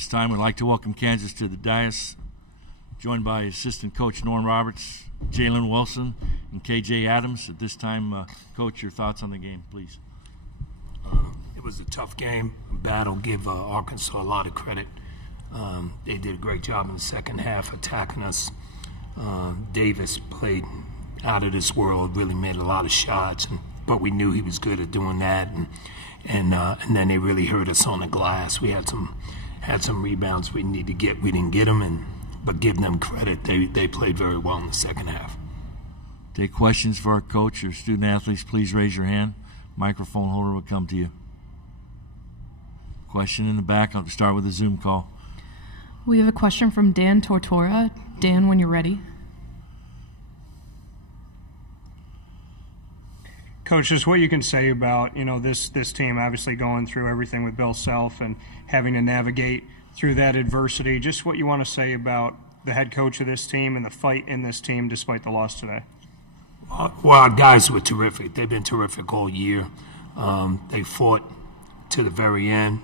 This time we'd like to welcome Kansas to the dais, joined by assistant coach Norm Roberts, Jalen Wilson, and K.J. Adams. At this time, Coach, your thoughts on the game, please. It was a tough game, a battle. Give Arkansas a lot of credit. They did a great job in the second half attacking us. Davis played out of this world, really made a lot of shots, but we knew he was good at doing that. And then they really hurt us on the glass. We had some rebounds we need to get. We didn't get them, but give them credit. They played very well in the second half. Take questions for our coach or student athletes. Please raise your hand. Microphone holder will come to you. Question in the back. I'll start with a Zoom call. We have a question from Dan Tortora. Dan, when you're ready. Coach, just what you can say about, this team obviously going through everything with Bill Self and having to navigate through that adversity. Just what you want to say about the head coach of this team and the fight in this team despite the loss today. Well, our guys were terrific. They've been terrific all year. They fought to the very end,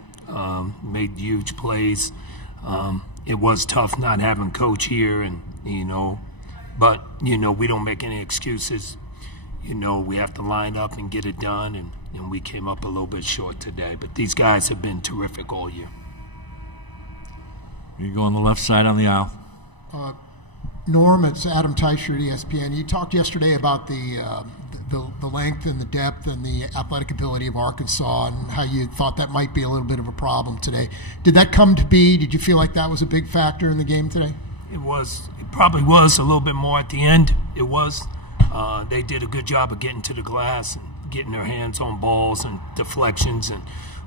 made huge plays. It was tough not having Coach here, but we don't make any excuses. We have to line up and get it done, and we came up a little bit short today. But these guys have been terrific all year. You go on the left side on the aisle. Norm, it's Adam Teicher at ESPN. You talked yesterday about the length and the depth and the athletic ability of Arkansas and how you thought that might be a little bit of a problem today. Did that come to be? Did you feel like that was a big factor in the game today? It was. It probably was a little bit more at the end. It was. They did a good job of getting to the glass and getting their hands on balls and deflections, and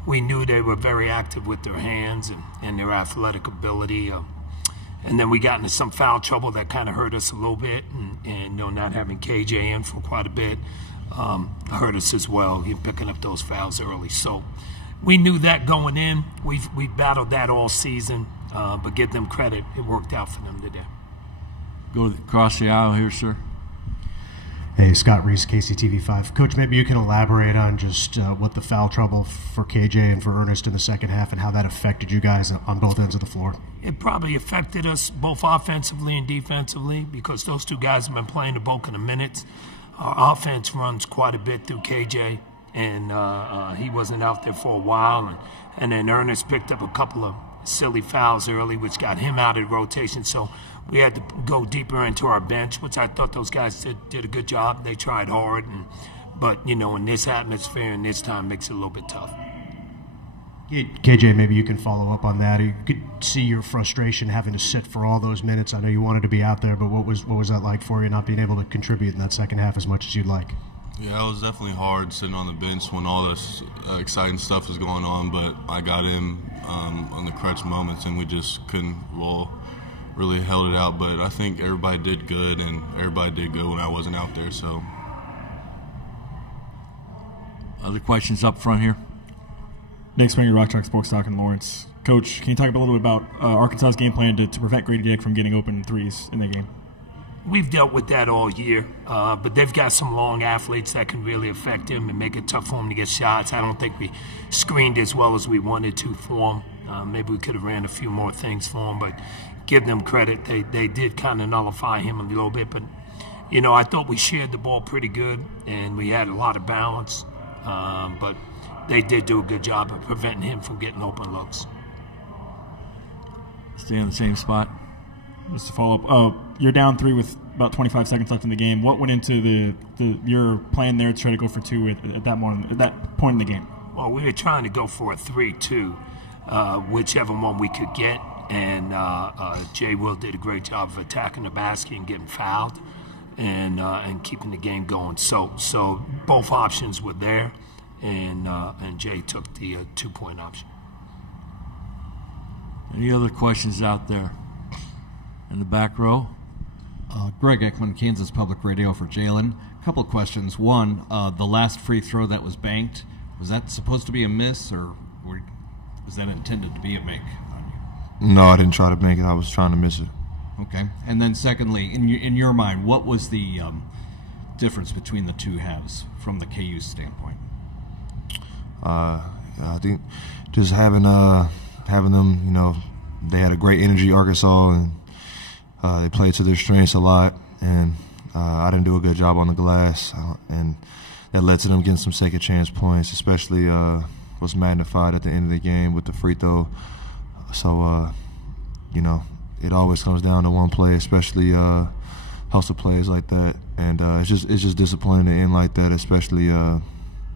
we knew they were very active with their hands and their athletic ability. And then we got into some foul trouble that kind of hurt us a little bit, and not having KJ in for quite a bit hurt us as well, picking up those fouls early. So we knew that going in. We battled that all season, but give them credit. It worked out for them today. Go across the aisle here, sir. Hey, Scott Reese, KCTV5. Coach, maybe you can elaborate on just what the foul trouble for KJ and for Ernest in the second half and how that affected you guys on both ends of the floor. It probably affected us both offensively and defensively because those two guys have been playing the bulk of the minutes. Our offense runs quite a bit through KJ, and he wasn't out there for a while. And then Ernest picked up a couple of silly fouls early, which got him out of the rotation. So we had to go deeper into our bench, which I thought those guys did a good job. They tried hard, but in this atmosphere and this time makes it a little bit tough. KJ, maybe you can follow up on that. You could see your frustration having to sit for all those minutes. I know you wanted to be out there, but what was that like for you, not being able to contribute in that second half as much as you'd like? Yeah, it was definitely hard sitting on the bench when all this exciting stuff was going on, but I got in on the crutch moments, and we just couldn't really held it out. But I think everybody did good, and everybody did good when I wasn't out there. So, other questions up front here? Nick Springer, Rock Chalk Sports Talk in Lawrence. Coach, can you talk a little bit about Arkansas's game plan to prevent Grady Dick from getting open threes in the game? We've dealt with that all year, but they've got some long athletes that can really affect him and make it tough for him to get shots. I don't think we screened as well as we wanted to for him. Maybe we could have ran a few more things for him, but give them credit. They did kind of nullify him a little bit, but, I thought we shared the ball pretty good, and we had a lot of balance, but they did do a good job of preventing him from getting open looks. Stay on the same spot. Just to follow up, you're down 3 with about 25 seconds left in the game. What went into your plan there to try to go for 2 at that point in the game? Well, we were trying to go for a 3-2, whichever one we could get, and Jay Will did a great job of attacking the basket and getting fouled and keeping the game going. So both options were there, and Jay took the 2-point option. Any other questions out there? In the back row. Greg Ekman, Kansas Public Radio for Jalen. A couple of questions. One, the last free throw that was banked, was that supposed to be a miss, or was that intended to be a make on you? No, I didn't try to make it. I was trying to miss it. Okay. And then secondly, in your mind, what was the difference between the two halves from the KU standpoint? I think just having them, they had a great energy, Arkansas, and they played to their strengths a lot. And I didn't do a good job on the glass, and that led to them getting some second chance points, especially was magnified at the end of the game with the free throw. So, it always comes down to one play, especially hustle plays like that. And it's just disappointing to end like that, especially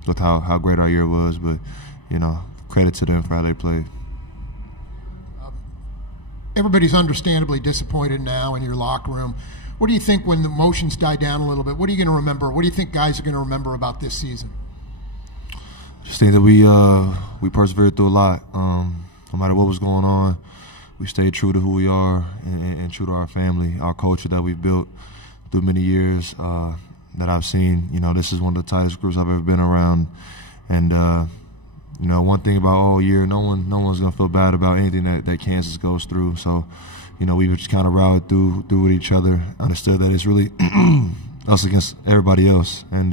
with how great our year was. But, credit to them for how they played. Everybody's understandably disappointed now in your locker room. What do you think when the emotions die down a little bit? What are you going to remember? What do you think guys are going to remember about this season? Just think that we persevered through a lot. No matter what was going on, we stayed true to who we are and true to our family, our culture that we've built through many years that I've seen. This is one of the tightest groups I've ever been around. And, one thing about all year, no one's going to feel bad about anything that Kansas goes through. So, we just kind of rallied through with each other, understood that it's really us against everybody else. And,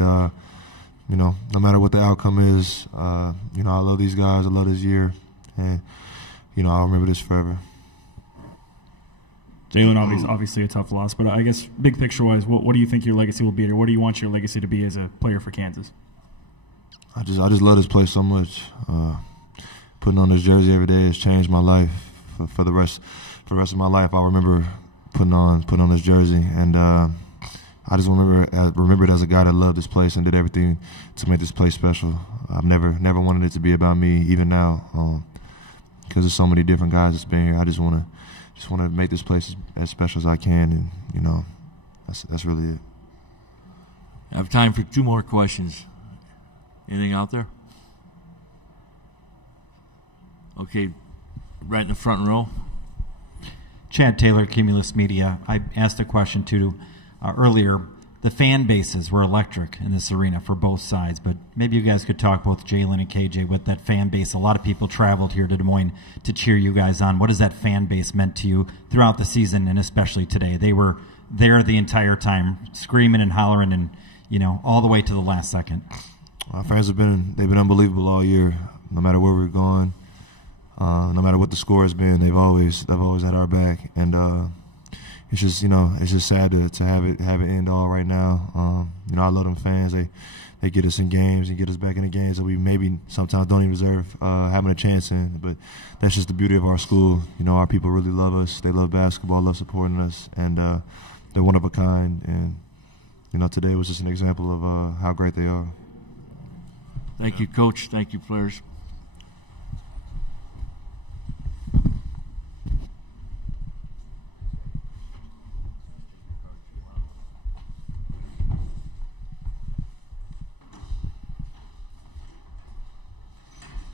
no matter what the outcome is, I love these guys. I love this year. And, I'll remember this forever. Jalen, obviously a tough loss, but I guess big picture-wise, what do you think your legacy will be, or what do you want your legacy to be as a player for Kansas? I just love this place so much. Putting on this jersey every day has changed my life for the rest of my life. I remember putting on this jersey, and I just remember it as a guy that loved this place and did everything to make this place special. I've never wanted it to be about me, even now, because there's so many different guys that's been here. I just want to make this place as special as I can, and that's really it. I have time for 2 more questions. Anything out there? Okay, right in the front row. Chad Taylor, Cumulus Media. I asked a question too earlier. The fan bases were electric in this arena for both sides, but maybe you guys could talk both Jalen and KJ with that fan base. A lot of people traveled here to Des Moines to cheer you guys on. What has that fan base meant to you throughout the season and especially today? They were there the entire time, screaming and hollering, and all the way to the last second. Our fans they've been unbelievable all year. No matter where we're going, no matter what the score has been, they've always had our back. And it's just sad to have it end all right now. I love them fans. They get us in games and get us back in the games that we maybe sometimes don't even deserve having a chance in. But that's just the beauty of our school. Our people really love us. They love basketball, love supporting us, and they're one of a kind. And today was just an example of how great they are. Thank you, Coach. Thank you, players.